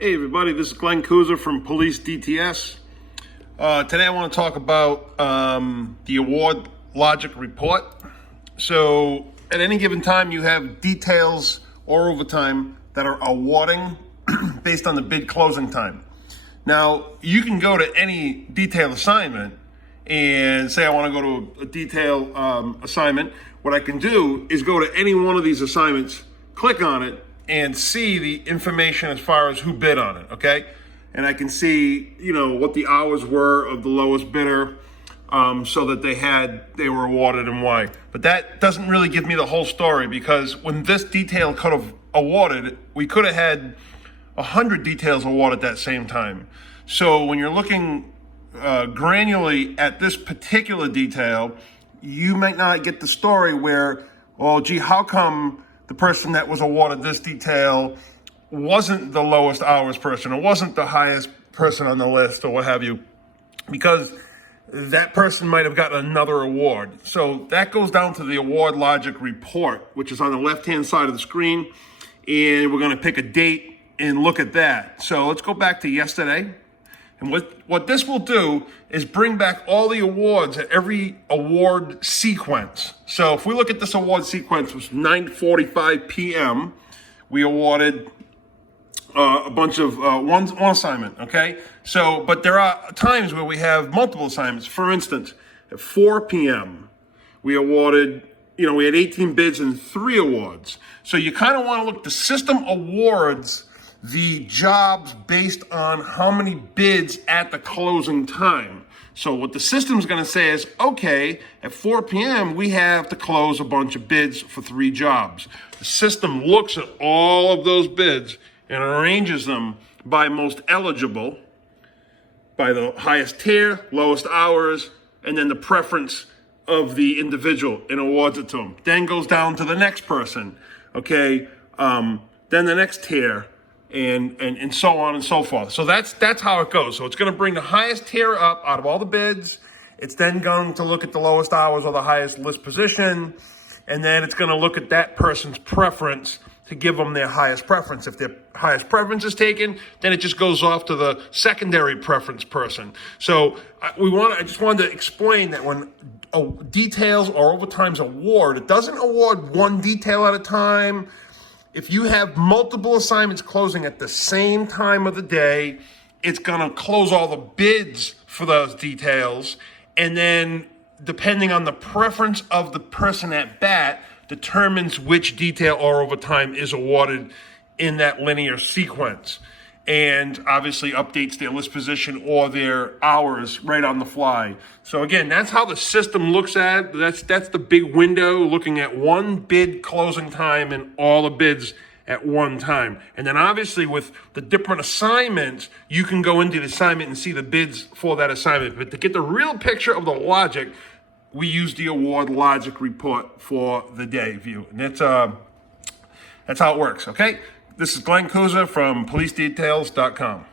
Hey everybody, this is Glenn Kuza from Police DTS. Today I want to talk about the award logic report. So at any given time you have details or overtime that are awarding based on the bid closing time. Now you can go to any detail assignment and say I want to go to a detail assignment. What I can do is go to any one of these assignments, click on it, and see the information as far as who bid on it, okay? And I can see, what the hours were of the lowest bidder, so that they were awarded and why. But that doesn't really give me the whole story, because when this detail could have awarded, we could have had 100 details awarded at that same time. So when you're looking granularly at this particular detail, you might not get the story where, well, gee, how come the person that was awarded this detail wasn't the lowest hours person or wasn't the highest person on the list or what have you, because that person might have gotten another award. So that goes down to the award logic report, which is on the left-hand side of the screen. And we're going to pick a date and look at that. So let's go back to yesterday. And what this will do is bring back all the awards at every award sequence. So if we look at this award sequence, it was 9:45 p.m. We awarded a bunch of one assignment, okay? So, but there are times where we have multiple assignments. For instance, at 4 p.m., we awarded, we had 18 bids and 3 awards. So you kind of want to look, the system awards the jobs based on how many bids at the closing time. So what the system's going to say is, okay, at 4 p.m., we have to close a bunch of bids for 3 jobs. The system looks at all of those bids and arranges them by most eligible, by the highest tier, lowest hours, and then the preference of the individual, and awards it to them. Then goes down to the next person, okay? Then the next tier, and so on and so forth. So that's how it goes. So it's going to bring the highest tier up out of all the bids. It's then going to look at the lowest hours or the highest list position, and then it's going to look at that person's preference to give them their highest preference. If their highest preference is taken, then it just goes off to the secondary preference person. So I just wanted to explain that when details or overtime's award, it doesn't award one detail at a time. If you have multiple assignments closing at the same time of the day, it's going to close all the bids for those details. And then depending on the preference of the person at bat, determines which detail or overtime is awarded in that linear sequence. And obviously updates their list position or their hours right on the fly. So again, that's how the system looks at it. That's the big window, looking at one bid closing time and all the bids at one time. And then obviously with the different assignments, you can go into the assignment and see the bids for that assignment. But to get the real picture of the logic, we use the award logic report for the day view. And that's how it works, okay? This is Glenn Kuza from PoliceDetails.com.